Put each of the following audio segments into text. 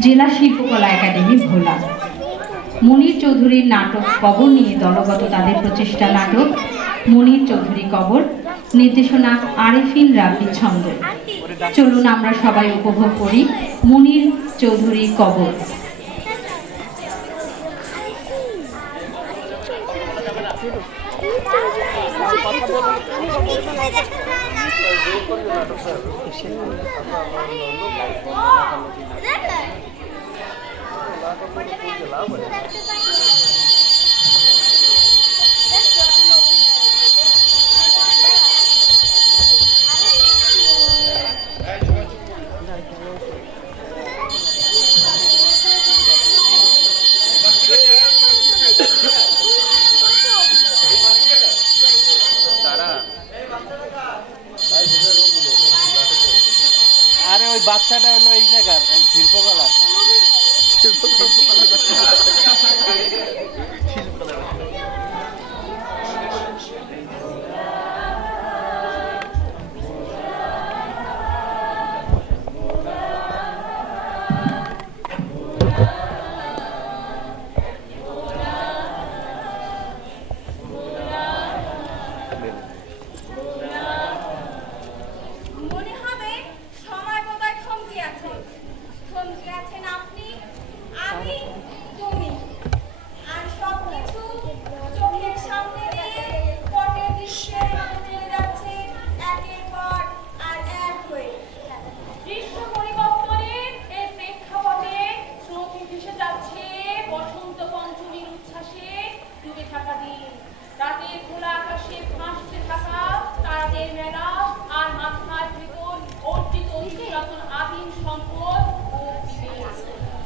জেলা শিল্পকলা একাডেমি ভোলা। মনির চৌধুরীর নাটক কবর নিয়ে দলগত তাদের প্রচেষ্টা নাটক মনির চৌধুরী কবর, নির্দেশনা আরেফিন রাব্বি ছন্দ। চলুন আমরা সবাই উপভোগ করি মনির চৌধুরী কবর। আরে ওই বাচ্চাটা হলো এই জায়গার শিল্পকলা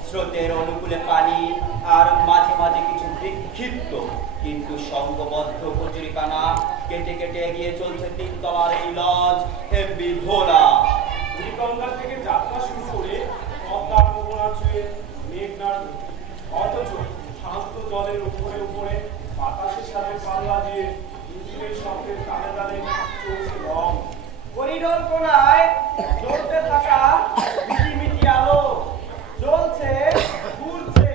স্রোতের অনুকূলে পানি আর মাঝে মাঝে কিছু বিক্ষিপ্ত কিন্তু সংঘবদ্ধ কচুরিপানা কেটে কেটে এগিয়ে চলছে তিনতলার এই লজ এমবি ভোলা। বুড়িগঙ্গা থেকে যাত্রা শুরু করে পদ্মার মোহনা ছুঁয়ে মেঘনার অথচ শান্ত জলের উপরে উপরে বাতাসের সাথে পাল্লা দিয়ে ইঞ্জিনের শব্দের তালে তালে চলছে রং। করিডোর কোণায় জ্বলতে থাকা মিটিমিটি আলো জ্বলছে ঘুরছে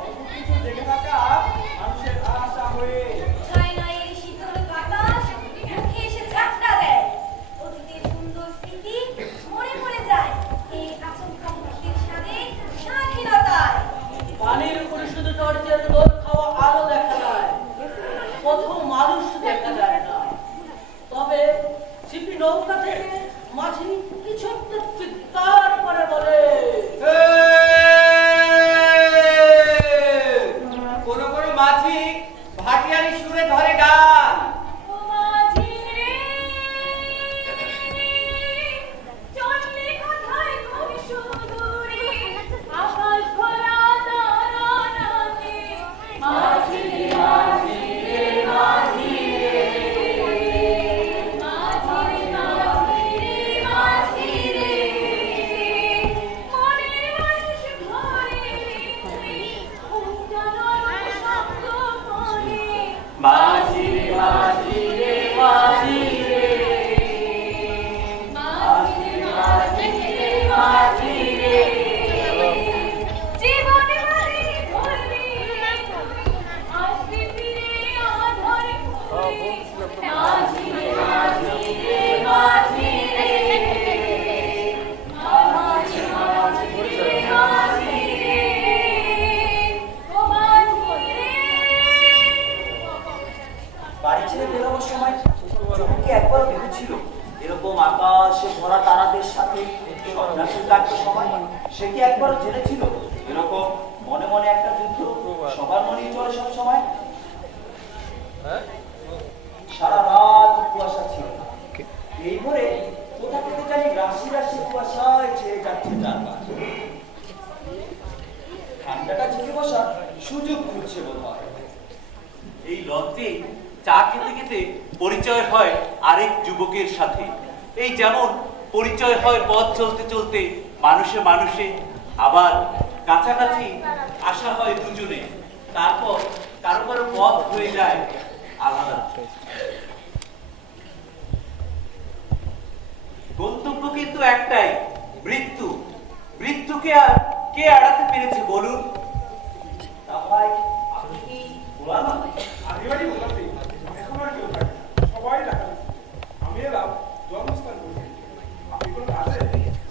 অল্প কিছু দেখে থাকা মানুষের আশা হয়ে শীতল বাতাস মুখে এসে ঝাপটা দেয়। অতীতের সুন্দর স্মৃতি মনে পড়ে যায় এই আচমকা মুক্তির সাথে স্বাধীনতায়। পানির উপরে শুধু টর্চের রোদ খাওয়া আলো দেখা যায়, কোথাও মানুষ দেখা যায় না। তবে ছিপি নৌকা থেকে মাঝি কিছু একটা চিৎকার করে বলে, কোন কোন মাঝি ভাটিয়ালি সুরে ধরে গান। সে কি একবার জেনেছিল এরকম মনে মনে একটা যুদ্ধ সবার মনেই চলে সব সময়? সারা রাত কুয়াশা ছিল। এই ভোরে কোথা থেকে জানি রাশি রাশি কুয়াশায় ছেয়ে যাচ্ছে চারপাশ। ঠান্ডাটা ঝেঁকে বসার সুযোগ খুঁজছে বোধ হয়। এই লঞ্চে চা খেতে খেতে পরিচয় হয় আরেক যুবকের সাথে। এই যেমন পরিচয় হয় পথ চলতে চলতে মানুষে মানুষে, আবার কাছাকাছি আসা হয় দুজনে, তারপর কারো কারো পথ হয়ে যায় আলাদা। গন্তব্য কিন্তু একটাই, মৃত্যু। মৃত্যুকে আর কে এড়াতে পেরেছে বলুন? তা ভাই আপনি কি গোলাম? আদিবাড়ি গোলাপি এখন আর কেউ থাকে না, সবাই দেখা আমি এলাম জন্মস্থান করতে। আপনি কোনো কাজে?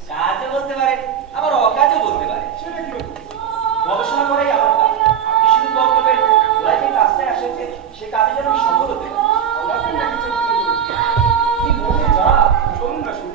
কাজও বলতে পারেন, আবার অকাজও বলতে পারেন। সেটা কি হতো? গবেষণা করেই আমার কাজ। আপনি শুধু দোয়া করবেন গোলায় যে কাজটা এসেছে সে কাজে যেন আমি সফল হতে পারি। আল্লাহ আপনি দেখেছেন কি বলছেন যা? চলুন না শুনি।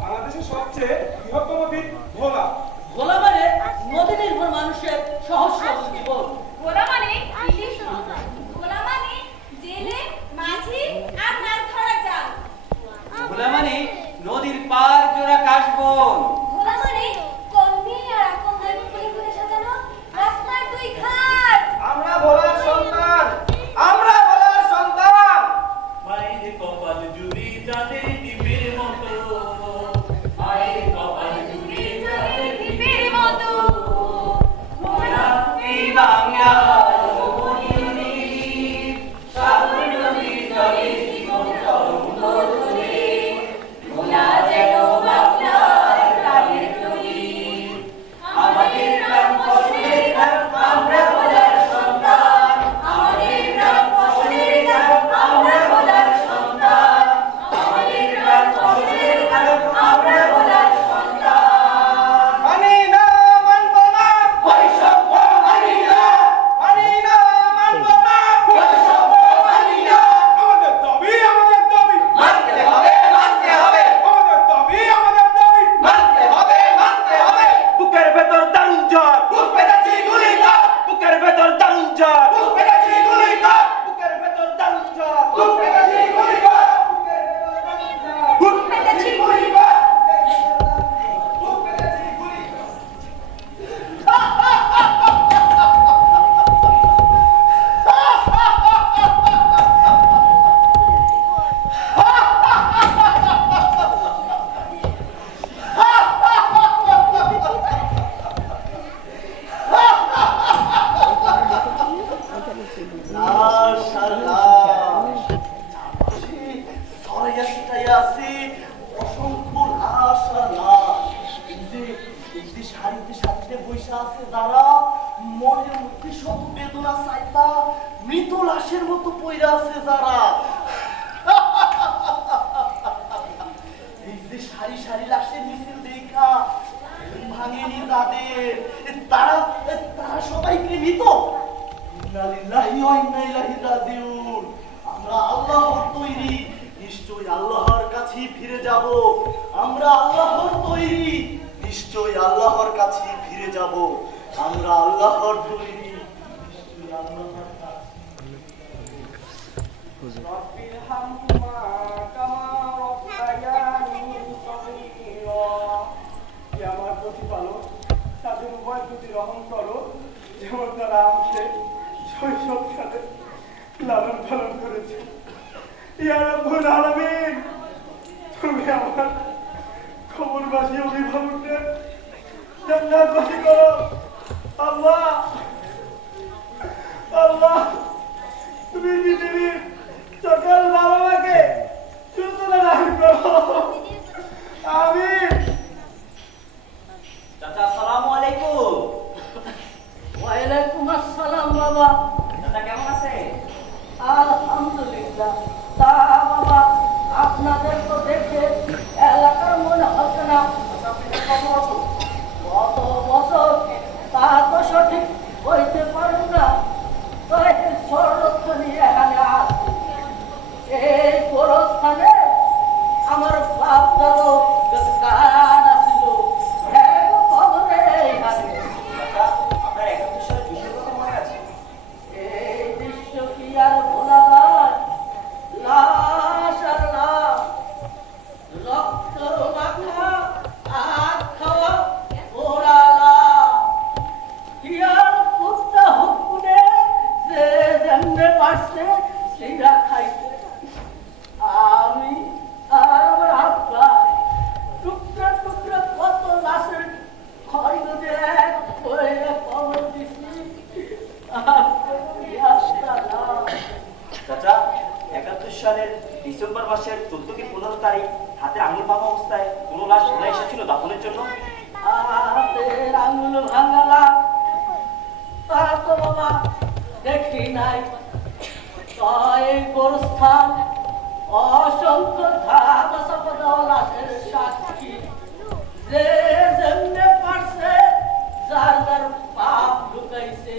বাংলাদেশের সবচেয়ে বৃহত্তম দ্বীপ ভোলা। ভোলা মানে নদী নির্ভর মানুষের সহজ সরল জীবন। ভোলা মানে ইলিশ মাছ। ভোলা মানে জেলে, মাঝি আর মাছ ধরা জাল। ভোলা মানে নদীর পার জোড়া কাশবন। ভোলা মানে কলমি আর আকন্দের ফুলে ফুলে সাজানো রাস্তার দুই ঘাট। আমরা ভোলার সন্তান, আমরা ভোলার সন্তান। মায়ের কপাল জুড়ি চাঁদের দ্বীপের মতো, মায়ের কপাল জুড়ি চাঁদের দ্বীপের মতো ভোলা এই বাংলা ভোলা যেন বাংলার প্রাণের প্রদীপ। আমাদের প্রাণ ফসলের ঘাট, আমরা ভোলার সন্তান। আমাদের প্রাণ ফসলের ঘাট, আমরা ভোলার সন্তান। আমাদের প্রাণ ফসলের ঘাট, আমরা ভোলার সন্তান। মানি না, মানব না, বৈষম্য মানি না, মানি না, মানব না, বৈষম্য মানি না। আমাদের দাবি, আমাদের দাবি মানতে হবে, মানতে হবে, আমাদের দাবি, আমাদের দাবি মানতে হবে, মানতে হবে। বুকের ভেতর দারুণ ঝড়, বুক পেটাচ্ছি গুলি কর। বুকের ভেতর দারুণ ঝড়, বুক পেটাচ্ছি গুলি কর। বুকের ভেতর দারুণ ঝড়, বুক পেটাচ্ছি গুলি কর। বুক পেটাচ্ছি গুলি কর। বুক পেটাচ্ছি গুলি কর। মৃত লাশের মতো পইরা আছে যারা, এই যে সারি সারি লাশের মিছিল দেখা ভাঙেনি যাদের, তারা তারা সবাই কি মৃত? ইন্না লিল্লাহি ওয়া ইন্না ইলাইহি রাজিউন। আমরা আল্লাহর তৈরি, নিশ্চয়ই আল্লাহর কাছেই ফিরে যাব। আমরা আল্লাহর তৈরি, নিশ্চয়ই আল্লাহর কাছেই ফিরে যাব। আমরা আল্লাহর তৈরি, নিশ্চয়ই আল্লাহর কাছে। রব্বির হামহুমা কামা রব্বায়ানি সগীরা। হে আমার প্রতিপালক, তাদের উভয় প্রতি রহম করো, যেমন তারা আমাকে শৈশবকালে লালন পালন করেছে। ইয়া রাব্বুল আলামিন, তুমি আমার কবরবাসী অভিভাবকদের জান্নাতবাসী করো। আল্লাহ, আল্লাহ, তুমি পৃথিবীর সকল বাবা মাকে সুস্থ দান করো। আমিন। চাচা আসসালামু আলাইকুম। মাসের 14 কি 15 তারিখ হাতের আঙুল ভাঙা অবস্থায় কোনো লাশ চলে এসেছিল দাফনের জন্য? হাতের আঙুল ভাঙালা তা তো বাবা দেখি নাই। তাই গোরস্থান অসংখ্য ধাপা চাপা দেওয়া লাশের সাক্ষী, যে যেমনে পারছে যার যার পাপ ঢুকাইছে।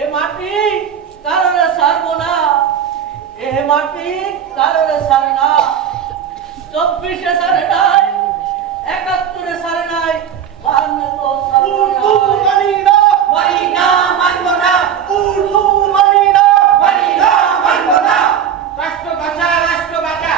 এ মাটি কারণে ছাড়বো না, এ মাটি কারণে ছাড়ে না। 24-এ ছাড়ে নাই, 71-এ ছাড়ে নাই, 52 তো ছাড়বো না। রাষ্ট্র বাঁচা, রাষ্ট্র বাঁচা।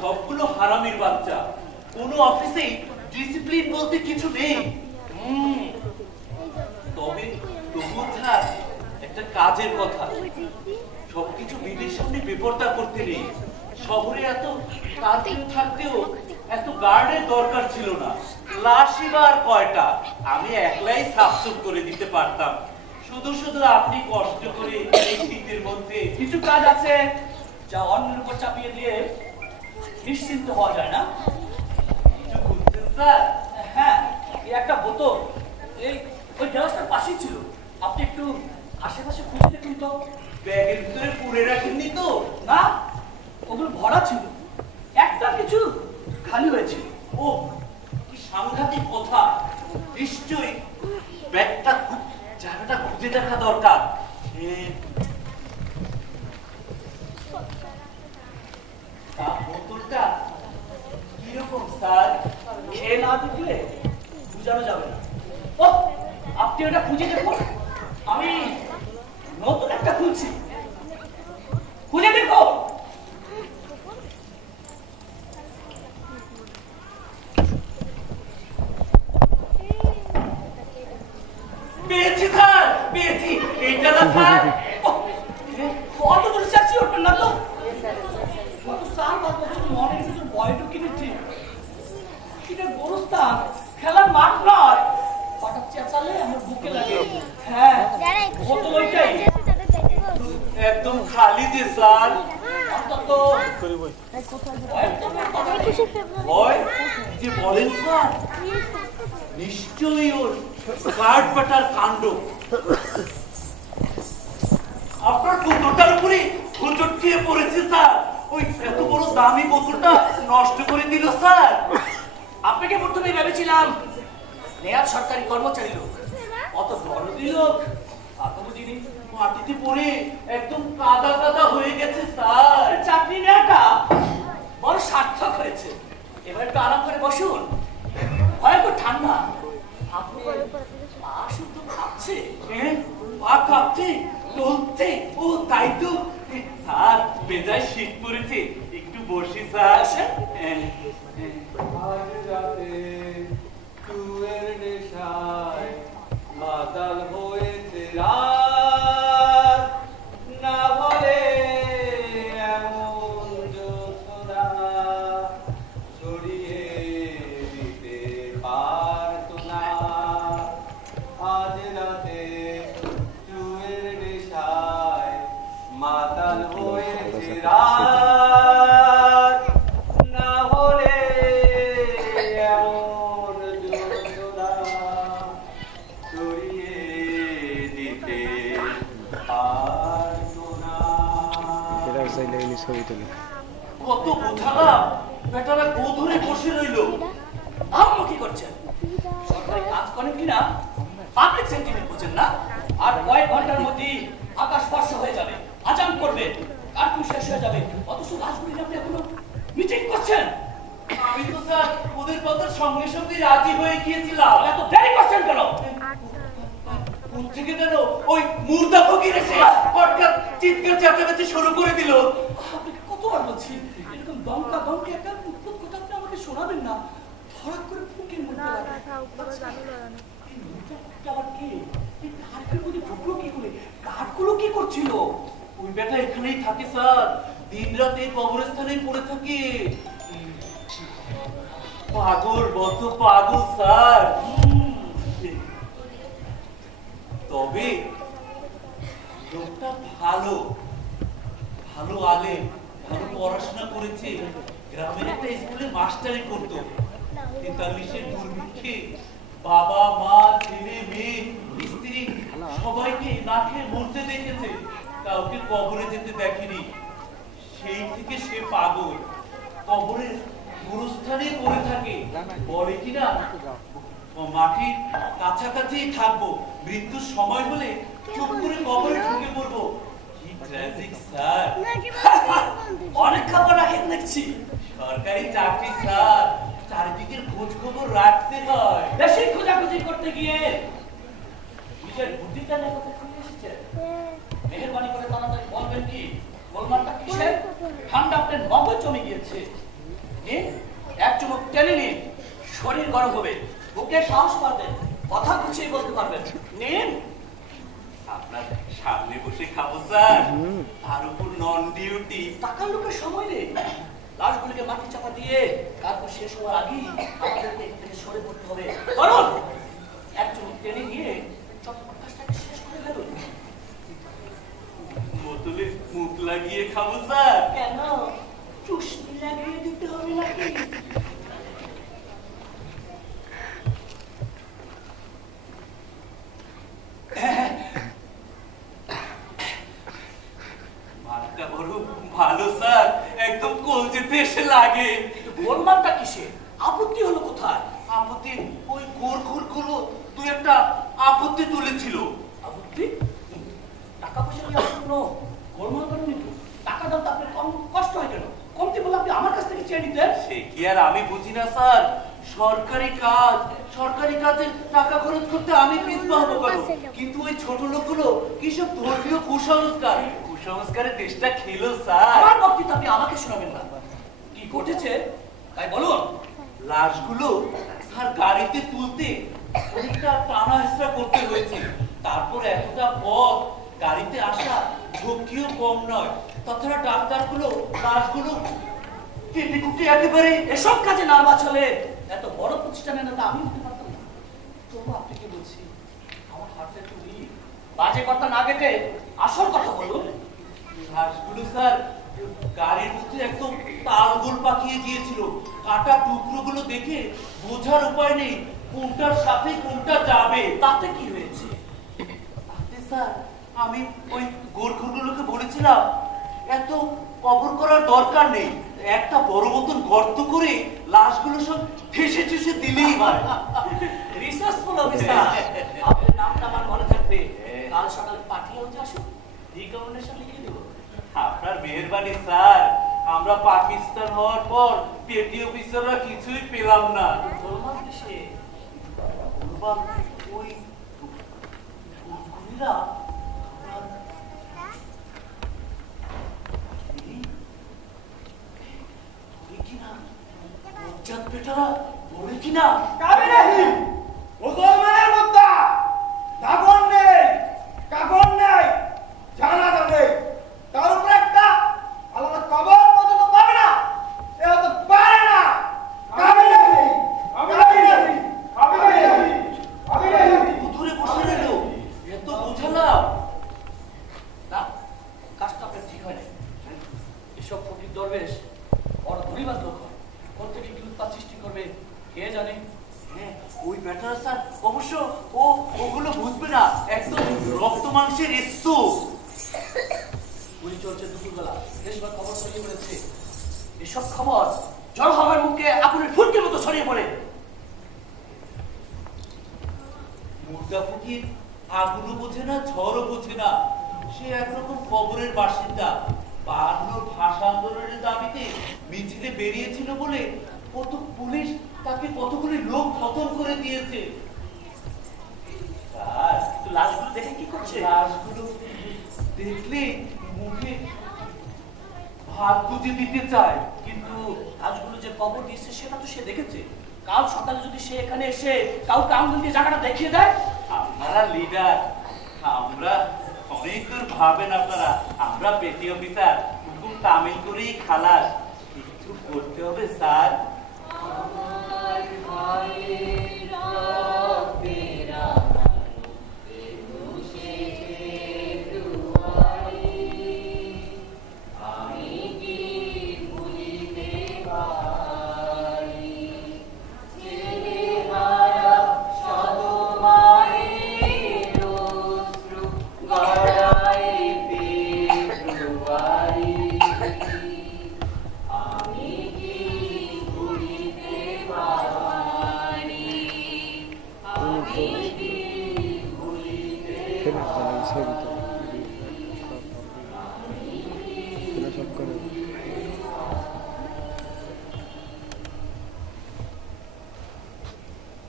সবগুলো হারামির বাচ্চা। কোনো অফিসেই ডিসিপ্লিন বলতে কিছু নেই। তবে তবু স্যার একটা কাজের কথা, সবকিছু বিধির সামনে বেপরদা করতে নেই। শহরে এত কার্ফিউ থাকতেও এত গার্ডের দরকার ছিল না। লাশই বা আর কয়টা, আমি একলাই সাফসুফ করে দিতে পারতাম। শুধু শুধু আপনি কষ্ট করে এই শীতের মধ্যে। কিছু কাজ আছে যা অন্যের উপর চাপিয়ে দিয়ে নিশ্চিন্ত হওয়া যায় না। কিছু বুঝছেন স্যার? হ্যাঁ, এই একটা বোতল এই ওই গ্লাসটার পাশেই ছিল। আপনি একটু আশেপাশে খুঁজে দেখুন তো। ব্যাগের ভিতরে পুরে রাখেননি তো? না, ওগুলো ভরা ছিল, একটা কিছু খালি হয়েছিল। ও কি সাংঘাতিক কথা! নিশ্চয়ই ব্যাগটা জায়গাটা খুঁজে দেখা দরকার। বোতলটা কিরকম স্যার? খেয়ে না দেখলে বুঝানো যাবে না। ও, আপনি ওটা খুঁজে দেখুন, আমি নতুন একটা খুঁজছি। খুঁজে দেখো। পেয়েছি স্যার, পেয়েছি। এইটা না স্যার? অত দূর চাচ্ছি ওঠবেন না তো। কত সাল বাদ বছর মনের ভিতর ভয় ঢুকিয়ে দিচ্ছি। এটা গোরস্থান, খেলার মাঠ নয়। হঠাৎ চেঁচালে আমার বুকে লাগে। হ্যাঁ, বোতল ওইটাই। একদম খালি যে স্যার। অন্তত ভয় যে বলেন স্যার, নিশ্চয়ই ওর কাঠ বাটার কাণ্ড। আপনার বোতলটার উপরে হুজুর খেয়ে পড়েছে স্যার। ওই এত বড় দামি বোতলটা নষ্ট করে দিল স্যার। আপনাকে প্রথমে ভেবেছিলাম নেয়ার সরকারি কর্মচারী লোক, অত দরদি লোক তা তো বুঝিনি। মাটিতে পড়ে একদম কাদা কাদা হয়ে গেছে স্যার। চাকরি নেওয়াটা বড় সার্থক হয়েছে। এবার একটু আরাম করে বসুন, ভয়ঙ্কর ঠান্ডা। আপনি পা শুদ্ধ খাচ্ছে। পা কাঁপছে, টলছে। ও তাই তো স্যার, বেজায় শীত পড়েছে, একটু বসি স্যার। আজ রাতে তুয়ের নেশায় মাতাল হয়েছে রাত, না বলে এমন জ্যোৎস্না ছড়িয়ে দিতে পারতো না। আজ রাতে তুয়ের নেশায় মাতাল হয়েছে রাত, না হলে এমন জ্যোৎস্না ছড়িয়ে দিতে পারতো না। কত বোঝালাম, বেটারা গো ধরে বসে রইল। আপনি কি করছেন? সরকারি কাজ করেন কিনা পাবলিক সেন্টিমেন্ট বুঝেন না। আর কয়েক ঘন্টার মধ্যেই আকাশ স্পর্শ হয়ে যাবে, আজান করবে, কার্ফিউ শেষ হয়ে যাবে। অথচ রাজগুলির আপনি এখনো মিটিং করছেন। আমি তো স্যার ওদের কথার সঙ্গে সঙ্গে রাজি হয়ে গিয়েছিলাম। এত দেরি করছেন কেন? কোন থেকে যেন ওই মুর্দা ফকির এসে হঠাৎ চিৎকার চেঁচামেচি শুরু করে দিল। আপনাকে কতবার বলছি, এরকম দমকা দমকে একটা উদ্ভুত কথা আপনি আমাকে শোনাবেন না। হঠাৎ করে ফুকের মধ্যে লাগে। এই মুর্দাটা আবার কে? এই কাঠের মধ্যে ঢুকলো কি করে? কাঠগুলো কি করছিল? ওই বেটা এখানেই থাকে স্যার, দিন রাত এই কবরস্থানেই পড়ে থাকে। পাগল, বদ্ধ পাগল স্যার। তবে লোকটা ভালো, ভালো আলেম, ভালো পড়াশোনা করেছে। গ্রামের একটা স্কুলে মাস্টারি করতো। 43-এর দুর্ভিক্ষে বাবা, মা, ছেলে, মেয়ে, স্ত্রী সবাইকে না খেয়ে মরতে দেখেছে, কাউকে কবরে যেতে দেখেনি। সেই থেকে সে পাগল, কবরের গুরুস্থানে পড়ে থাকে। বলে কিনা মাটির কাছাকাছি থাকবো, মৃত্যুর সময় হলে চুপ করে কবরে ঢুকে পড়বো। কি ট্র্যাজিক স্যার। অনেক খবর রাখেন দেখছি। সরকারি চাকরি স্যার, চারিদিকের খোঁজ খবর রাখতে হয়। বেশি খোঁজাখুঁজি করতে গিয়ে নিজের বুদ্ধিটা নিয়ে কথা খুলে এসেছে। মেহেরবানি করে তাড়াতাড়ি বলবেন কি গোলমালটা কিসের? ঠান্ডা আপনার মগজ জমে গিয়েছে। নিন, এক চুমুক টেনে নিন, শরীর গরম হবে, বুকে সাহস পাবেন, কথা গুছিয়ে বলতে পারবেন। নিন। আপনার সামনে বসে খাবো স্যার, তার উপর নন ডিউটি। টাকার লোকের সময় নেই। লাশগুলিকে মাটি চাপা দিয়ে তারপর শেষ হওয়ার আগেই আমাদেরকে এখান থেকে সরে পড়তে হবে। কারণ এক চুমুক টেনে নিয়ে চটপট কাজটাকে শেষ করে ফেলুন। বোতলে মুখ লাগিয়ে খাবো স্যার। কেন চুষনি লাগিয়ে দিতে হবে নাকি? মালটা বড় ভালো স্যার, একদম কলজেতে এসে লাগে। গোলমালটা কিসে? আপত্তি হলো কোথায়? আপত্তি ওই গোরখোরগুলো দু একটা আপত্তি তুলেছিল। আপত্তি? টাকা পয়সা নিয়ে আসুন, গোলমাল করেনি তো। টাকা দাম তো আপনার কম কষ্ট হয় কেন? কমতি বলে আপনি আমার কাছ থেকে চেয়ে নিতেন। সে কি আর আমি বুঝি না স্যার, সরকারি কাজ, সরকারি কাজে টাকা খরচ করতে আমি পিছপা হবো কেন? কিন্তু ওই ছোট লোকগুলো কিসব ধর্মীয় কুসংস্কারের দেশটা খেলো স্যার। আমার বক্তৃতা আপনি আমাকে শোনাবেন না। কি ঘটেছে তাই বলুন। লাশগুলো স্যার গাড়িতে তুলতে অনেকটা টানা হেঁচড়া করতে হয়েছে। তারপর এতটা পথ গাড়িতে আসা ঝক্কিও কম নয়। তাছাড়া ডাক্তারগুলো লাশগুলো কেটে কুটে একেবারে। এসব কাজে নার্ভাস হলে এত বড় প্রতিষ্ঠানে না আমি হতে পারতাম না। তবু আপনাকে বলছি, আমার হাতটা একটু উইক। বাজে কথা না কেটে আসল কথা বলুন। লাশগুলো স্যার গাড়ির মধ্যে একদম তালগোল পাকিয়ে দিয়েছিল। কাটা টুকরোগুলো দেখে বোঝার উপায় নেই কোনটার সাথে কোনটা যাবে। তাতে কি হয়েছে? তাতে স্যার আমি ওই গোরখোরগুলোকে বলেছিলাম এত কবর করার দরকার নেই, একটা বড় মতন গর্ত করে লাশগুলো সব ঠেসে ঠেসে দিলেই হয়। রিসার্চফুল অফিসার, আপনার নামটা আমার মনে থাকবে। কাল সকালে পার্টি হাউসে আসুন, রিকমেন্ডেশন লিখে দেবো। আপনার মেহেরবানি স্যার, আমরা পাকিস্তান হওয়ার পর পেটি অফিসাররা কিছুই পেলাম না। গোলমাল কিসে? গোলমাল ওই গুলিরা বেটারা বলে কিনা মুসলমানের মুদ্রা দাগন নেই, কাগন নেই, জানাজা নেই, তার উপরে একটা আলাদা কবর পর্যন্ত পাবে না। এ হতে পারে না। ধরে বসে রইল, এত বোঝালাম না, কাজটা আপনার ঠিক হয় না। এসব ফকির দরবেশ বড় ধরিবাদ লোক হয়। কোন থেকে কি উৎপাত সৃষ্টি করবে কে জানে। হ্যাঁ, ওই ব্যাটারা স্যার অবশ্য ওগুলো বুঝবে না, একদম রক্ত মাংসের এসতো। গুলি চলছে দুপুরবেলা, দেশভর খবর ছড়িয়ে পড়েছে। এসব খবর জল হওয়ার মুখে আগুনের ফুটকির মতো ছড়িয়ে পড়ে। মুর্দা ফকির আগুনও বোঝে না, ঝড়ও বোঝে না। সে একরকম কবরের বাসিন্দা। বাংলোর ভাষা আন্দোলনের দাবিতে মিছিলে বেরিয়েছিল বলে কত পুলিশ তাকে কতগুলি লোক খতম করে দিয়েছে। কিন্তু লাশগুলো দেখে কি করছে? লাশগুলো দেখলে মুখে ভাত গুজে দিতে চায়। কিন্তু লাশগুলো যে কবর দিয়েছে সেটা তো সে দেখেছে। কাল সকালে যদি সে এখানে এসে কাউকে আঙুল দিয়ে জায়গাটা দেখিয়ে দেয়। আপনারা লিডার, আমরা অনেক দূর ভাবেন আপনারা। আমরা পেটি অফিসার, হুকুম তামিল করেই খালাস। কিছু করতে হবে স্যার।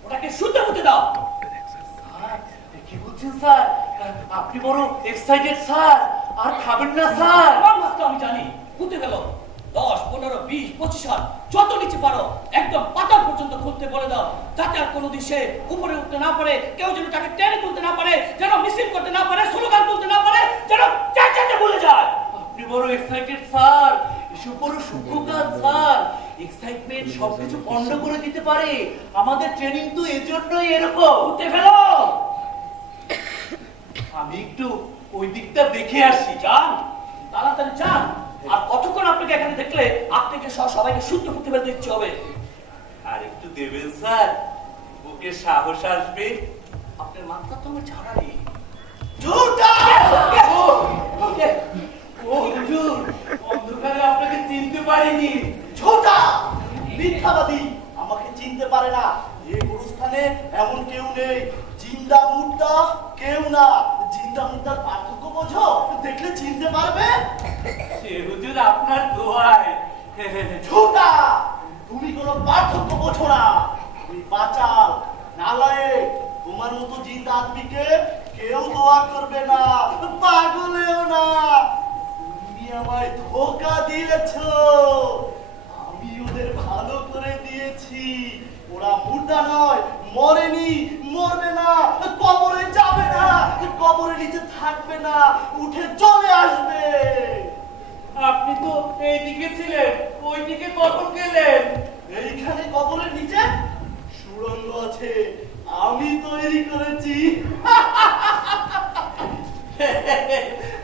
ওটাকে শুদ্ধ হতে দাও। কি বলছেন স্যার? আপনি বড় এক্সাইটেড স্যার, আর খাবেন না স্যার? আমার মাত্র আমি জানি হতে গেল 10, 15, 20, 25 হাত যত নিচে পারো একদম পাতাল পর্যন্ত খুলতে বলে দাও, যাতে আর কোনো দিশে উপরে উঠতে না পারে, কেউ যেন তাকে টেনে তুলতে না পারে, যেন মিছিল করতে না পারে, স্লোগান তুলতে না পারে, যেন চাচাতে বলে যায়। আপনি বড় এক্সাইটেড স্যার, এসব বড় সূক্ষ্ম কাজ স্যার। এক্সাইটমেন্ট সবকিছু পণ্ড করে দিতে পারে। আমাদের ট্রেনিং তো এজন্যই এরকম। উঠে ফেলো। আমি একটু ওই দিকটা দেখে আসি। যান, তাড়াতাড়ি যান। আর কতক্ষণ আপনাকে এখানে দেখলে আপনাকে সবাইকে শুদ্ধ করতে ফেলতে ইচ্ছে হবে। আর একটু দেবেন স্যার, বুকে সাহস আসবে। আপনার মাথা তো আমার ছাড়াই। ঝুটা! ও হুজুর, অন্ধকারে আপনাকে চিনতে পারিনি। ঝুটা! মিথ্যাবাদী, আমাকে চিনতে পারে না। এই গুরুস্থানে এমন কেউ নেই। জিন্দা মুর্দা কেউ না। জিন্দা মুর্দার পার্থক্য বোঝো? দেখলে চিনতে পারবে? সে হুজুর আপনার দোয়ায়। ঝুটা! তুমি কোনো পার্থক্য বোঝো না। তুমি বাচাল, নালায়েক। তোমার মতো জিন্দা আদমিকে কেউ দোয়া করবে না, পাগলেও না। তুমি আমায় ধোঁকা দিয়েছো। আমি ওদের ভালো করে দিয়েছি। ওরা মুর্দা নয়, মরেনি, মরবে না, কবরে যাবে না, কবরে নিচে থাকবে না, উঠে চলে আসবে। আপনি তো এইদিকে ছিলেন, ওইদিকে কখন গেলেন? এইখানে কবরের নিচে সুড়ঙ্গ আছে, আমি তৈরি করেছি।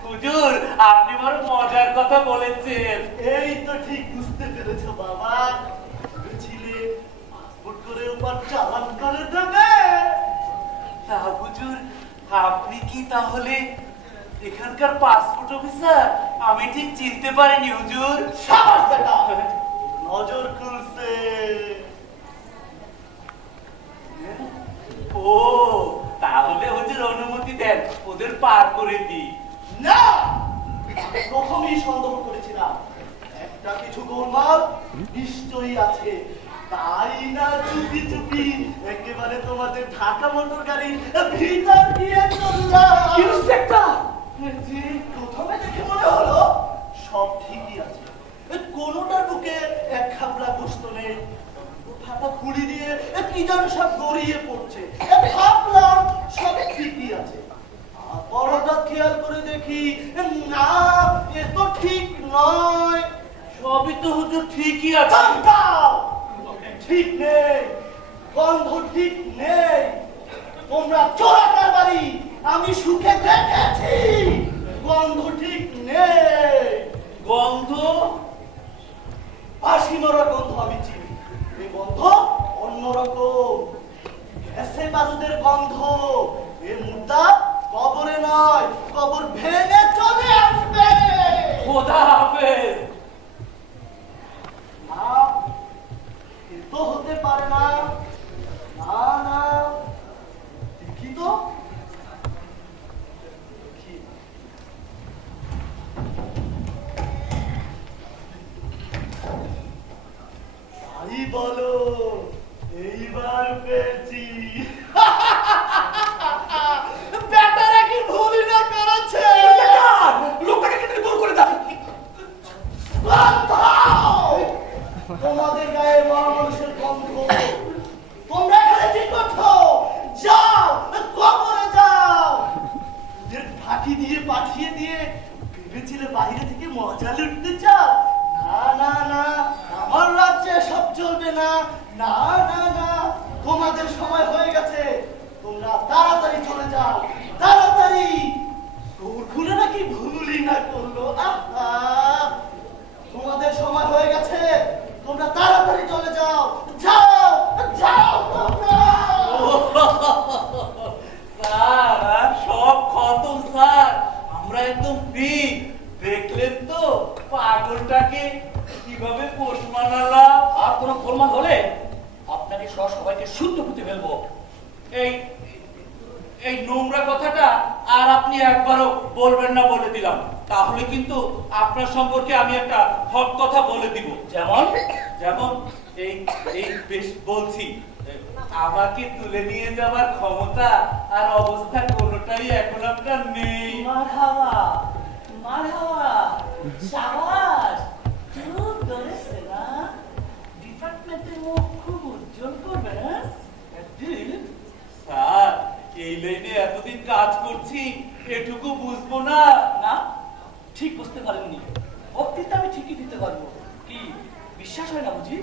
হুজুর, আপনি বড় মজার কথা বলেছেন। এই তো ঠিক বুঝতে পেরেছো বাবা। ছিলে পাসপোর্ট করে উপর চালান করে দেবে। তা হুজুর, আপনি কি তাহলে এখানকার পাসপোর্ট অফিসার? আমি ঠিক চিনতে পারিনি হুজুর। সাবাস বেটা, নজর খুলছে। ও, তাহলে হুজুর অনুমতি দেন, ওদের পার করে দিই। না, আমি প্রথমেই সন্দেহ করেছিলাম একটা কিছু গোলমাল নিশ্চয়ই আছে। তাই না চুপি চুপি একেবারে তোমাদের ঢাকা মোটর গাড়ি ভিতর দিয়ে চললাম। ইন্সপেক্টর, যে প্রথমে দেখে মনে হলো সব ঠিকই আছে। কোনোটার বুকে এক খাবলা গোস্ত নেই। ফাটা খুলি দিয়ে কি যেন সব গড়িয়ে পড়ছে। ভাবলাম সব ঠিকই আছে। বড়টা খেয়াল করে দেখি, না, এ তো ঠিক নয়। সবই তো হুজুর ঠিকই আছে। ঠিক নেই, গন্ধ ঠিক নেই। তোমরা চোরাটার বাড়ি, আমি সুখে দেখেছি। গন্ধ ঠিক নেই। গন্ধ? ফাঁসি মরা গন্ধ আমি চিনি। এই গন্ধ অন্যরকম, গ্যাসে বারুদের গন্ধ। এ মুর্দা কবরে নয়, কবর ভেঙে চলে আসবে। খোদা হাফেজ। না, এ তো হতে পারে না। না না, দেখি তো, দেখি। তাই বলো, এইবার পেয়েছি। ব্যাটারা কি ভুলই না করেছে। লোকটাকে কিন্তু দূর করে দাও। তোমাদের গায়ে মরা মানুষের গন্ধ। তোমরা এখানে কি করছো? যাও, কবরে যাও। ওদের ফাঁকি দিয়ে পাঠিয়ে দিয়ে ভেবেছিলে বাইরে থেকে মজা লুটতে চাও? না না না, আমার রাজ্যে সব চলবে না। না না না, তোমাদের সময় হয়ে গেছে। তোমরা তাড়াতাড়ি চলে যাও, তাড়াতাড়ি। দৌড় খুলে নাকি ভুলই না করলো। আহা, তোমাদের সময় হয়ে গেছে। তোমরা তাড়াতাড়ি চলে যাও, যাও যাও তোমরা। স্যার, সব খতম স্যার, আমরা একদম ফ্রি। দেখলেন তো পাগলটাকে কিভাবে পোষ মানালাম। আর কোনো গোলমাল হলে আপনাকে সবাইকে শুদ্ধ করতে ফেলবো। এই এই নোংরা কথাটা আর আপনি একবারও বলবেন না বলে দিলাম। তাহলে কিন্তু আপনার সম্পর্কে আমি একটা হট কথা বলে দিব। যেমন যেমন এই এই বেশ বলছি, আমাকে তুলে নিয়ে যাওয়ার ক্ষমতা আর অবস্থা কোনোটাই এখন আপনার নেই। মারহাবা, মারহাবা, শাবাশ, খুব এই লাইনে এতদিন কাজ করছি, এটুকু বুঝবো না? না, ঠিক বুঝতে পারেননি। বক্তৃতা আমি ঠিকই দিতে পারবো। কি বিশ্বাস হয় না বুঝি?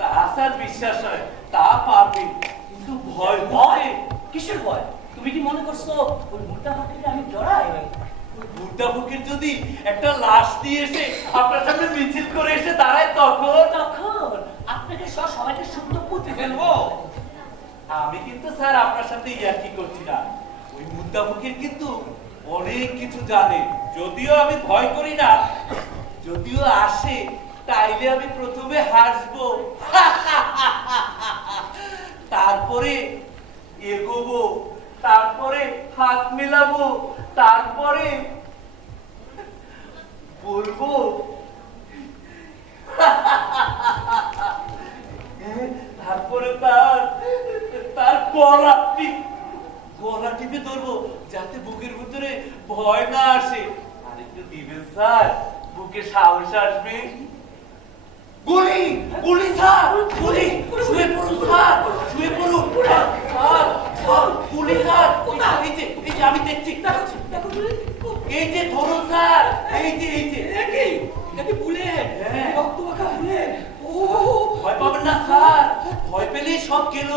তা স্যার বিশ্বাস হয়, তা পারবে, কিন্তু ভয় ভয়? কিসের ভয়? তুমি কি মনে করছো ওই মুদ্রা ফাঁকিকে আমি জড়াই? ভুট্টা বুকের যদি একটা লাশ দিয়ে এসে আপনার সামনে মিছিল করে এসে দাঁড়ায়, তখন আপনাকে সবাইকে শুদ্ধ পুঁতে ফেলবো। আমি কিন্তু স্যার আপনার সাথে ইয়ার্কি করছি না। ওই মুদ্রা বুকের কিন্তু অনেক কিছু জানে, যদিও আমি ভয় করি না। যদিও আসে, তাইলে আমি প্রথমে হাসবো, তারপরে এগোবো, তারপরে হাত মেলাবো, তারপরে বলবো তারপরে তার গলা টিপে ধরবো, যাতে বুকের ভিতরে ভয় না আসে। আর একটু দিবেন স্যার, বুকে সাহস আসবে। গুলি গুলি স্যার, গুলি! শুয়ে পড়ুন স্যার, শুয়ে পড়ুন স্যার, গুলি স্যার! এই যে আমি দেখছি, এই যে ধরুন স্যার, এই যে বুলেট, রক্তমাখা বুলেট। ভয় পাবেন না স্যার, ভয় পেলেই সব গেল।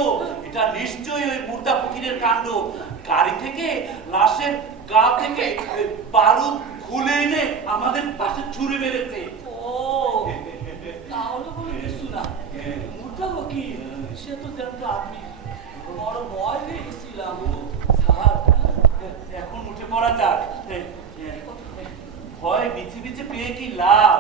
এটা নিশ্চয়ই ওই মুর্দা ফকিরের কাণ্ড। গাড়ি থেকে লাশের গা থেকে বারুদ খুলে এনে আমাদের পাশে ছুঁড়ে মেরেছে। তাহলে বলে কিছু না, মুর্দা ফকির সে তো দেখতো আপনি বড় ভয় পেয়ে গেছিলাম। স্যার, এখন উঠে পড়া যাক। ভয় বিছে বিছে পেয়ে কি লাভ?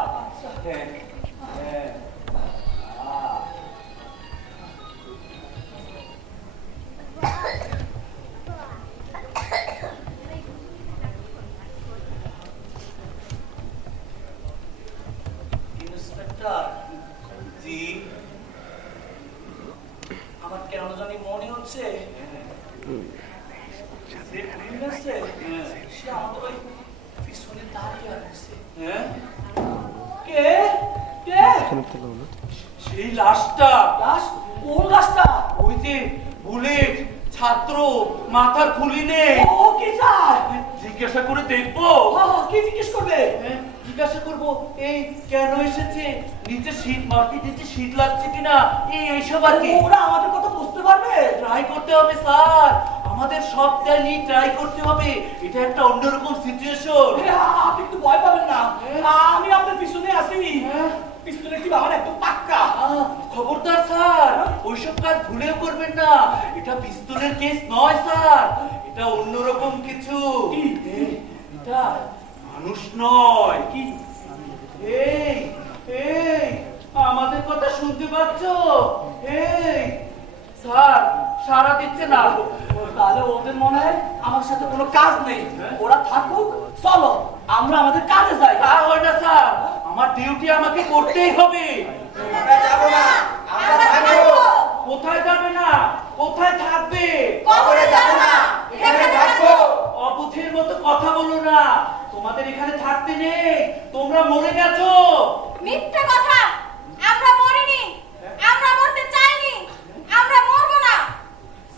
ইন্সপেক্টর জি, আমার কেন জানি মনে হচ্ছে সে আমাদের ওই পিছনে দাঁড়িয়ে আছে। কে কে? সেই লাশটা। লাশ? কোন লাশটা? ওই যে বুলেট ছাত্র, মাথার খুলি নেই। ও কি চায়? জিজ্ঞাসা করে দেখবো। কি জিজ্ঞেস করবে? জিজ্ঞাসা করবো এই কেন এসেছে, নিচে শীত, মাটির নিচে শীত লাগছে কিনা, এইসব আর কি। ওরা আমাদের কথা বুঝতে পারবে? ট্রাই করতে হবে স্যার, আমাদের সব টাইমই ট্রাই করতে হবে। এটা একটা অন্যরকম সিচুয়েশন। আপনি একটু ভয় পাবেন না, আমি আপনার পিছনে আছি। পিছনে কি আমার একদম পাক্কা। খবরদার স্যার, ওইসব কাজ ভুলেও করবেন না। এটা পিস্তলের কেস নয় স্যার, এটা অন্যরকম কিছু। এটা মানুষ নয়। কি? এই এই আমাদের কথা শুনতে পাচ্ছ? এই স্যার সারা দিচ্ছে না। তাহলে ওদের মনে হয় আমার সাথে কোনো কাজ নেই। ওরা থাকুক, চলো আমরা আমাদের কাজে যাই। তা হয় না স্যার, আমার ডিউটি আমাকে করতেই হবে। কোথায় যাবে না? কোথায় থাকবে? অবুঝের মতো কথা বলো না, তোমাদের এখানে থাকতে নেই, তোমরা মরে গেছো। মিথ্যে কথা, আমরা মরিনি, আমরা মরতে চাইনি, আমরা মরবো না।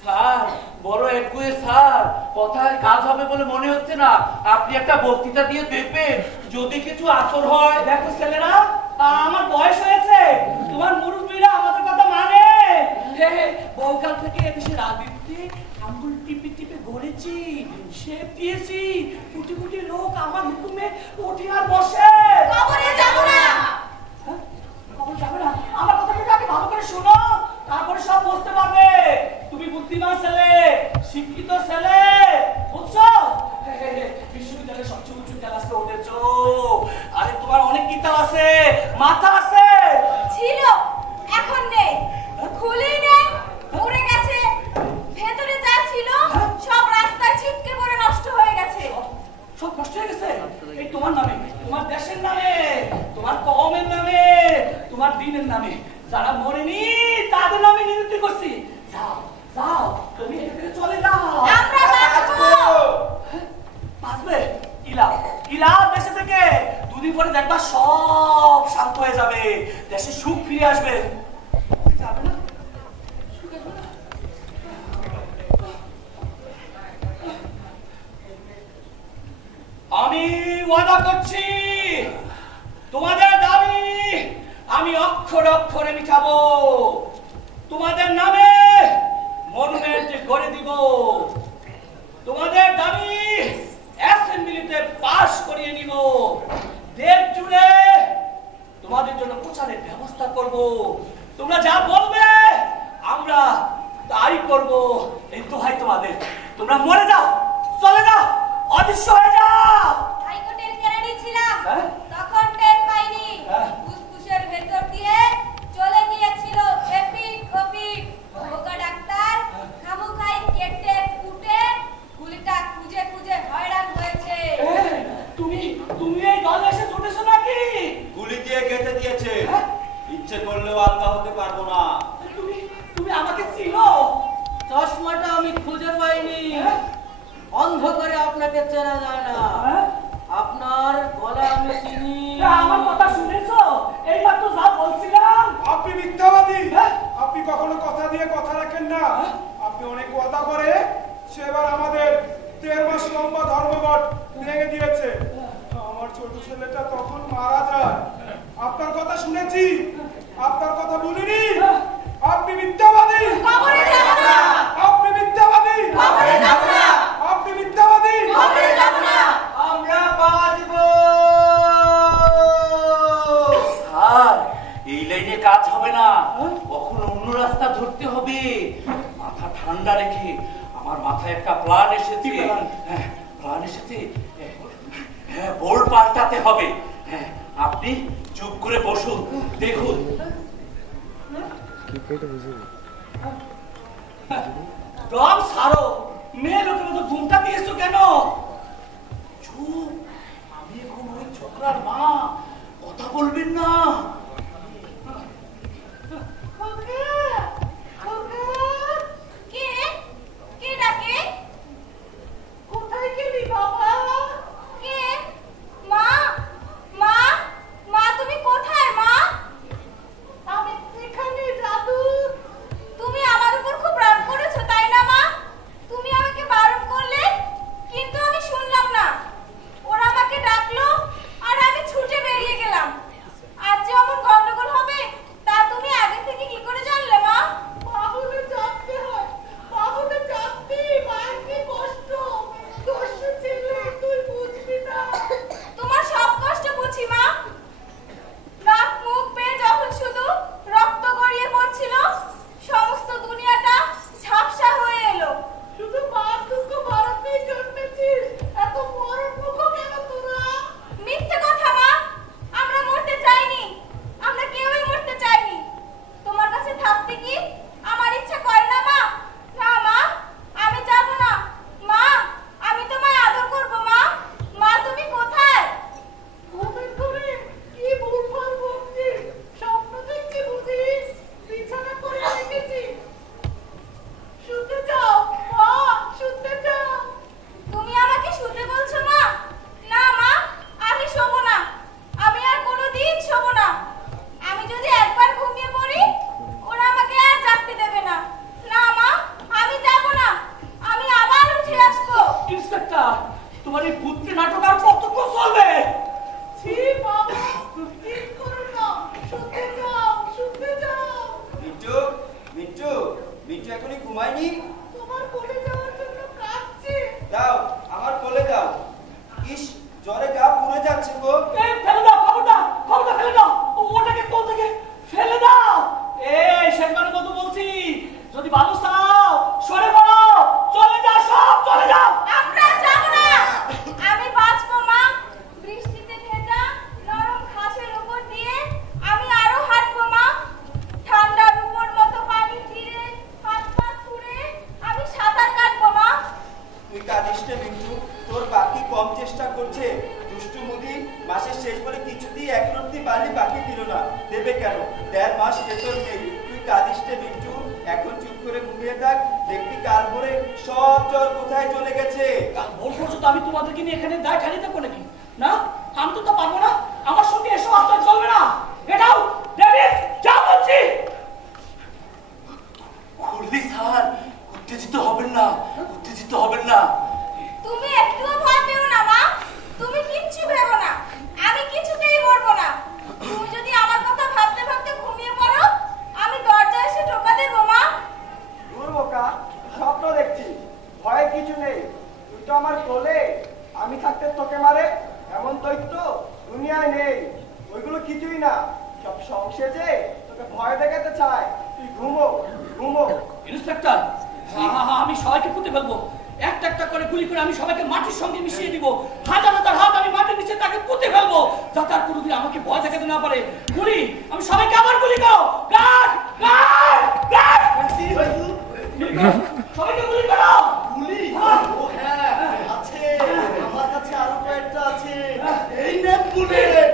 স্যার বড় একগুয়ে স্যার, কথায় কাজ হবে বলে মনে হচ্ছে না। আপনি একটা বক্তৃতা দিয়ে দেখবেন, যদি কিছু আসর হয়। দেখো ছেলেরা, আমার বয়স হয়েছে, তোমার মুরব্বীরা আমাদের কথা মানে। বহুকাল থেকে এদেশে রাজনীতিতে আঙ্গুল টিপে টিপে গড়েছি, শেপ দিয়েছি, কোটি কোটি লোক আমার হুকুমে ওঠে আর বসে। কবরে যাব না। কবর যাবে না? আমার কথাটা আগে ভালো করে শোনো, তারপরে সব বুঝতে পারবে। তুমি বুদ্ধিমান ছেলে, শিক্ষিত ছেলে, বুঝছো? বিশ্ববিদ্যালয়ের সবচেয়ে উঁচু ক্লাসে উঠেছো। আরে তোমার অনেক কিতাব আছে, মাথা আছে। ছিল, এখন নেই, খুলেই নেই, উড়ে গেছে। ভেতরে যা ছিল সব রাস্তায় ছিটকে পড়ে নষ্ট হয়ে গেছে। সব নষ্ট হয়ে গেছে? এই তোমার নামে, তোমার দেশের নামে, তোমার কওমের নামে, তোমার দিনের নামে। যারা মরেনি তাদের নামে নিযুক্তি করছি। যাও যাও, তুমি এখান থেকে চলে যাও। আমরা বাঁচবো। বাঁচবে? ইলাও ইলাও দেশে থেকে। দুদিন পরে দেখবা সব শান্ত হয়ে যাবে, দেশে সুখ ফিরে আসবে। যাবে না? সুখ আসবে না? আমি ওয়াদা করছি তোমাদের দাবি আমি অক্ষরে অক্ষরে মিটাবো। তোমাদের নামে মনুমেন্ট গড়ে দিব। তোমাদের দাবি অ্যাসেম্বলিতে পাস করিয়ে নিব। দেশ জুড়ে তোমাদের জন্য প্রচারের ব্যবস্থা করব। তোমরা যা বলবে আমরা তাই করব। এই দোহাই তোমাদের, তোমরা মরে যাও, চলে যাও, অদৃশ্য হয়ে যাও। হাইকোর্টের কেরানি ছিলাম, তখন টের পাইনি। ফুসফুসের ভেতর দিয়ে চলে গিয়েছিল এপিক ওপিক। বোকা ডাক্তার খামুখাই কেটে কুটে গুলিটা খুঁজে খুঁজে হয়রান হয়েছে। তুমি এই দলে এসে ছুটেছো নাকি? গুলি দিয়ে কেটে দিয়েছে। ইচ্ছে করলেও আলগা হতে পারবো না। তুমি আমাকে চিনো? চশমাটা আমি খুঁজে পাইনি। অন্ধকারে আপনাকে চেনা যায় না। আপনার গলা আমি চিনি। আমার কথা শুনেছো? এইবার তো যা বলছিলাম। আপনি মিথ্যাবাদী। আপনি কখনো কথা দিয়ে কথা রাখেন না। আপনি অনেক ওয়াদা করে সেবার আমাদের 13 মাস লম্বা ধর্মঘট ভেঙে দিয়েছে। আমার ছোট ছেলেটা তখন মারা যায়। আপনার কথা শুনেছি, আপনার কথা বলিনি। আপনি মিথ্যাবাদী। কবরে যাব না। আপনি মিথ্যাবাদী। কবরে যাব না। আপনি মিথ্যাবাদী। কবরে যাব না। আমরা বাঁচব। স্যার, এই লাইনে কাজ হবে না, কখনো অন্য রাস্তা ধরতে হবে। মাথা ঠান্ডা রেখে, আমার মাথায় একটা প্ল্যান এসেছে। প্ল্যান এসেছে, হ্যাঁ, বোর্ড পাল্টাতে হবে। হ্যাঁ, আপনি চুপ করে বসুন, দেখুন। রং সারো, মেয়ে লোকের মতো ঘুমটা দিয়েছো কেন? চুপ, আমি এখন ওই ছোকরার মা, কথা বলবেন না। কে কে ডাকে? কোথায় গেলি বাবা? কে? মা মা মা তুমি কোথায় মা? আমি এখানে দাদু। তুমি আমার উপর খুব রাগ করেছো তাই না মা? তুমি আমাকে বারণ করলে কিন্তু আমি শুনলাম না। ওরা আমাকে ডাকলো আর আমি ছুটে বেরিয়ে গেলাম। আজ যে অমন গন্ডগোল হবে তা তুমি আগে থেকে কি করে জানলে মা? বাহুলে জানতে হয়, বাহুলে জানতে মায়ের কি কষ্ট। কষ্ট ছেলে তুই বুঝবি না। তোমার সব কষ্ট বুঝি মা। নাক মুখ বেয়ে যখন শুধু রক্ত গড়িয়ে পড়ছিল, সমস্ত দুনিয়াটা ঝাপসা হয়ে এলো। শুধু মার দুঃখ বাড়াতেই জন্মেছিস, এত মরণ মুখ কেন তোরা? মিথ্যে কথা মা, আমরা মরতে চাইনি, আমরা কেউই মরতে চাইনি। তোমার কাছে থাকতে কি আমার ইচ্ছা করে না মা? না মা, আমি যাব না। মা, আমি তোমায় আদর করব মা। মা তুমি কোথায়? ঘুমের ঘরে কি ভুলভাল বকছিস? স্বপ্ন দেখছি বুঝি? বিছানা করে রেখেছি। শুতে যাও মা, শুতে যাও। তুমি আমাকে শুতে বলছো মা? না মা, আমি শোবো না। আমি আর কোনোদিন শোবো না। আমি যদি একবার ঘুমিয়ে পড়ি ওরা আমাকে আর জাগতে দেবে না। না মা, আমি যাব না। আমি আবার উঠে আসবো। ইন্সপেক্টর, তোমার এই বুদ্ধি নাটক আর কতক্ষণ চলবে? ছি বাবা, ঠিক করো না। শুতে যাও, শুতে যাও। মিন্টু, মিন্টু, মিন্টু এখনই ঘুমায়নি? তোমার কোলে যাওয়ার জন্য কাঁদছে। দাও, আমার কোলে দাও। ইস, জ্বরে গা পুড়ে যাচ্ছে গো। এই ফেলে দাও, খবরটা ফেলে দাও। ওটাকে কোল থেকে ফেলে দাও। এই শেরবানের মতো বলছি, যদি ভালো চাও সরে পড়ো, চলে যাও, সব চলে যাও। আমরা যাব না। আমি বাঁচবো মা। বৃষ্টিতে ভেজা নরম ঘাসের উপর দিয়ে আমি আরো হাঁটবো মা। ঠান্ডার উপর মতো পানি ফিরে হাত পা ছুঁড়ে আমি সাঁতার কাটবো মা। তুই কাঁদিস না মিন্টু, তোর বাকি কম চেষ্টা করছে। দুষ্টু মুদি মাসের শেষ বলে কিছুতেই এক রত্তি বালি বাকি দিল না। দেবে কেন? 1.5 মাস বেতন নেই। তুই কাঁদিস না মিন্টু, এখন চুপ করে ঘুমিয়ে থাক। দেখবি কাল ভোরে সব জ্বর কোথায় চলে গেছে। কাল ভোর পর্যন্ত আমি তোমাদেরকে নিয়ে এখানে দায় ঠাড়িয়ে থাকবো নাকি? না, আমি তো তা পারবো না। আমার সঙ্গে এসব আপনার চলবে না। এটাও ডেভিড, যা বলছি। খুললি স্যার, উত্তেজিত হবেন না, উত্তেজিত হবেন না। তুমি একটুও ভয় পেও না মা। তুমি থাকতে তোকে মারে এমন দৈত্য দুনিয়ায় নেই। ওইগুলো কিছুই না, সব সংসেজে তোকে ভয় দেখাতে চায়। তুই ঘুমো ঘুমো। ইন্সপেক্টর, আমি সবাইকে পুঁতে ফেলবো। একটা একটা করে গুলি করে আমি সবাইকে মাটির সঙ্গে মিশিয়ে দিব। হাজার হাজার হাত আমি মাটির নিচে তাকে পুঁতে ফেলবো, যাতে আর কোনোদিন আমাকে ভয় দেখাতে না পারে। গুলি, আমি সবাইকে আবার গুলি করো। Guard, guard, guard! সবাইকে গুলি করো। গুলি? ও হ্যাঁ, আছে। আমার কাছে আরো কয়েকটা আছে। এই নে বুলেট।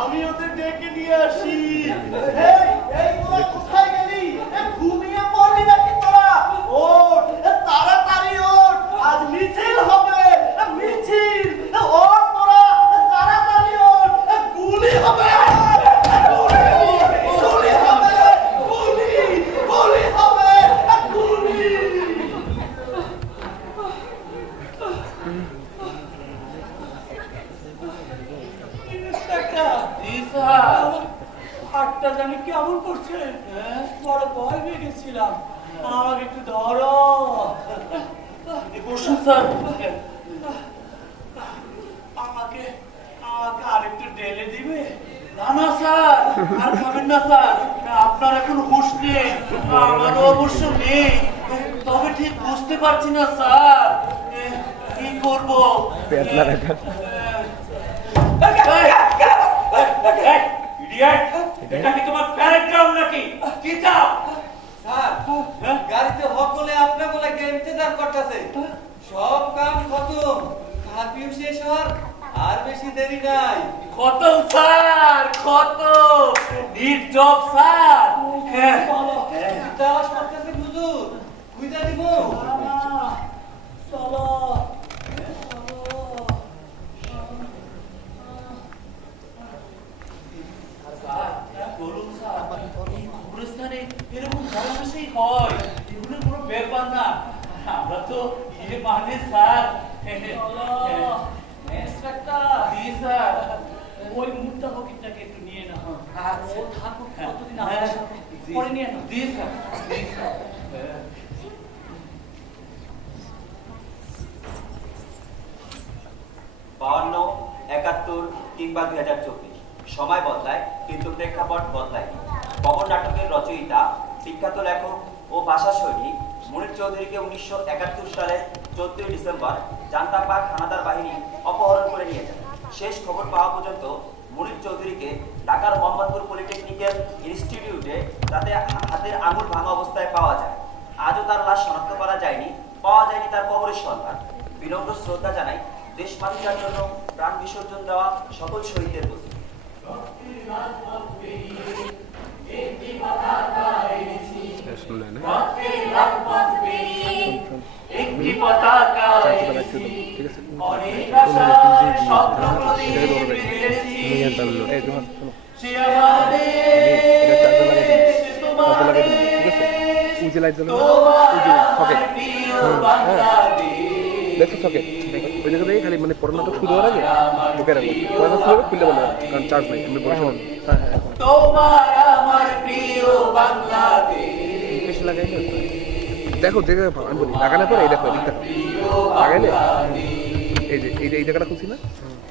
আমি ওদের ডেকে নিয়ে আসি। এই তোরা কোথায় গেলি? ঘুমিয়ে পড়লি নাকি তোরা? ওঠ, তাড়াতাড়ি ওঠ, আজ মিছিল হবে। মিছিল, ওঠ তোরা, তাড়াতাড়ি ওঠ। গুলি হবে, গুলি হবে, গুলি, গুলি হবে, গুলি। হাতটা জানি কেমন করছে, বড় ভয় পেয়ে গেছিলাম। আমাকে একটু ধরো। বসুন স্যার। আমাকে আমাকে আরেকটু ঢেলে দিবে? না না স্যার, আর খাবেন না স্যার, আপনার এখন হুঁশ নেই, আমারও অবশ্য নেই। তবে ঠিক বুঝতে পারছি না স্যার কি করবো। এটা কি তোমার প্যারেড গ্রাউন্ড নাকি? কি চাও? স্যার, গাড়িতে সকলে আপনার বলে ইন্তজার করতেছে। সব কাম খতম, কারফিউ শেষ হওয়ার আর বেশি দেরি নাই। খতম স্যার, খতম। Neat job sir. তালাশ করতেছে হুজুর, খুঁজে দিব। চলো। বলুন স্যার, এই কবরস্থানে এরকম ঘটনাই হয়, এগুলো কোনো ব্যাপার না। আমরা তো মানে স্যার। ইন্সপেক্টর, জি স্যার। ওই মুদ্রা ফকিরটাকে একটু নিয়ে নাও। আচ্ছা। ও থাকুক কতদিন আমাদের সাথে, পরে নিয়ে নাও। জি স্যার, জি স্যার। 52, 71 কিংবা 2024 সময় বদলায় কিন্তু প্রেক্ষাপট বদলায়। কবর নাটকের রচয়িতা, বিখ্যাত লেখক ও ভাষাশৈলী মুনির চৌধুরীকে 1971 সালের 14 ডিসেম্বর জান্তা পাক হানাদার বাহিনী অপহরণ করে নিয়ে যায়। শেষ খবর পাওয়া পর্যন্ত মুনির চৌধুরীকে ঢাকার মোহাম্মদপুর পলিটেকনিক্যাল ইনস্টিটিউটে তাতে হাতের আঙুল ভাঙা অবস্থায় পাওয়া যায়। আজও তার লাশ শনাক্ত করা যায়নি, পাওয়া যায়নি তার কবরের সন্ধান। বিনম্র শ্রদ্ধা জানাই দেশ মাতৃকার জন্য প্রাণ বিসর্জন দেওয়া সকল শহীদের প্রতি। একটি পতাকা অনেক আশার স্বপ্ন প্রদীপ জ্বেলেছি। সে আমাদের তোমার দেখো সকে ওই জায়গা থেকে খালি মানে পড়া নাটক শুরু হওয়ার আগে ঢুকে রাখবো, পড়া নাটক শুরু খুললে বলবো কারণ চার্জ নাই। আমি বসে হ্যাঁ হ্যাঁ তোমার আমার প্রিয় বাংলাদেশ বেশি লাগাই না। দেখো যে আমি বলি লাগানোর পরে এই দেখো এদিক দেখো লাগাইলে এই যে এই জায়গাটা খুলছি না,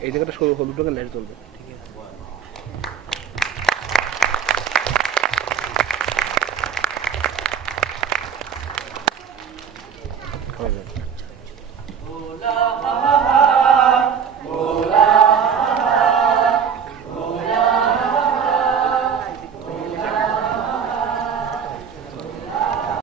এই জায়গাটা হলুদ রঙের লাইট জ্বলবে। ঠিক আছে।